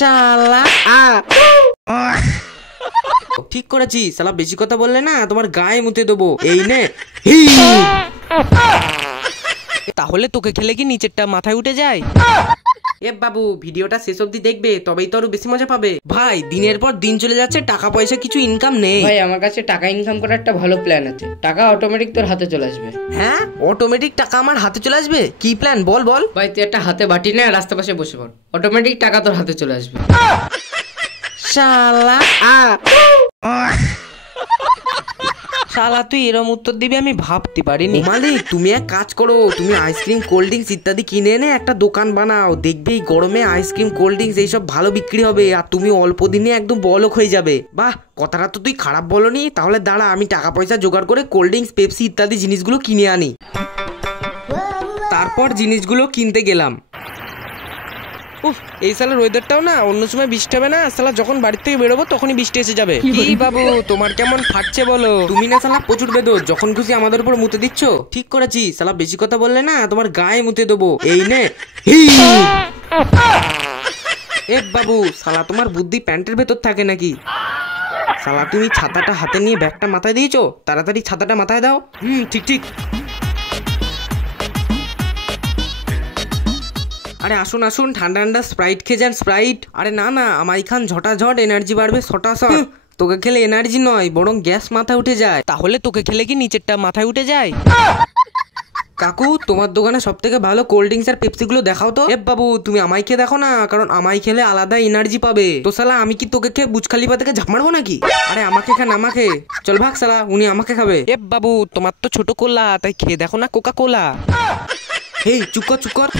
শালা ঠিক করেছি শালা, বেশি কথা বললে না তোমার গায়ে মুতে দেবো। এই নে। তাহলে তোকে খেলে কি নিচেরটা মাথায় উঠে যায়? এ বাবু, ভিডিওটা শেষ অবধি দেখবে, তবেই তো আরো বেশি মজা পাবে। ভাই দিনের পর দিন চলে যাচ্ছে, টাকা পয়সা কিছু ইনকাম নেই। ভাই আমার কাছে টাকা ইনকাম করার একটা ভালো প্ল্যান আছে, টাকা অটোমেটিক তোর হাতে চলে আসবে। হ্যাঁ, অটোমেটিক টাকা আমার হাতে চলে আসবে? কি প্ল্যান বল বল। ভাই তুই একটা হাতে বাটি নে, রাস্তা পাশে বসে পড়, অটোমেটিক টাকা তোর হাতে চলে আসবে। শালা শালা, তুই এরম উত্তর দিবি আমি ভাবতে পারিনি। মালিক তুমি এক কাজ করো, তুমি আইসক্রিম কোল্ড ড্রিঙ্কস ইত্যাদি কিনে এনে একটা দোকান বানাও, দেখবে এই গরমে আইসক্রিম কোল্ড ড্রিঙ্কস এইসব ভালো বিক্রি হবে, আর তুমি অল্প দিনে একদম বড়লোক হয়ে যাবে। বাহ, কথাটা তো তুই খারাপ বলনি। তাহলে দাঁড়া, আমি টাকা পয়সা জোগাড় করে কোল্ড ড্রিঙ্কস পেপসি ইত্যাদি জিনিসগুলো কিনে আনি। তারপর জিনিসগুলো কিনতে গেলাম। উফ, এই সালের ওয়েদারটাও না, অন্য সময় বৃষ্টি হবে না, সালা যখন বাড়ি থেকে বেরোবো তখনই বৃষ্টি এসে যাবে। কি বাবু, তোমার কেমন ফাটছে বলো? তুমি না সালা প্রচুর বেদো, যখন খুশি আমাদের উপর মুতে দিচ্ছ। ঠিক করেছি সালা, বেশি কথা বললে না তোমার গায়ে মুতে দেবো। এই নে। এ বাবু, সালা তোমার বুদ্ধি প্যান্টের ভেতর থাকে নাকি? সালা তুমি ছাতাটা হাতে নিয়ে ব্যাগটা মাথায় দিয়েছো, তাড়াতাড়ি ছাতাটা মাথায় দাও। ঠিক ঠিক। আরে আসুন আসুন, ঠান্ডা ঠান্ডা স্প্রাইট খেয়ে যান, স্প্রাইট। আরে না না, আমায় খান ঝটাঝট, এনার্জি বাড়বে শটাশট। তোকে খেলে এনার্জি নয়, বরং গ্যাস মাথায় উঠে যায়। তাহলে তোকে খেলে কি নিচেরটা মাথায় উঠে যায়? কাকু, তোমার দোকানে সব থেকে ভালো কোল্ড ড্রিঙ্কস আর পেপসি গুলো দেখাও তো। এ বাবু, তুমি আমায় খেয়ে দেখো না, কারণ আমায় খেলে আলাদা এনার্জি পাবে। তো শালা আমি কি তোকে খেয়ে বুজ খালিফা থেকে ঝাঁপ মারবো নাকি? আরে আমাকে খান, আমাকে। চল ভাগ শালা, উনি আমাকে খাবে। এ বাবু, তোমার তো ছোট কোলা, তাই খেয়ে দেখো না কোকা কোলা। এই চুপ কর চুপ কর।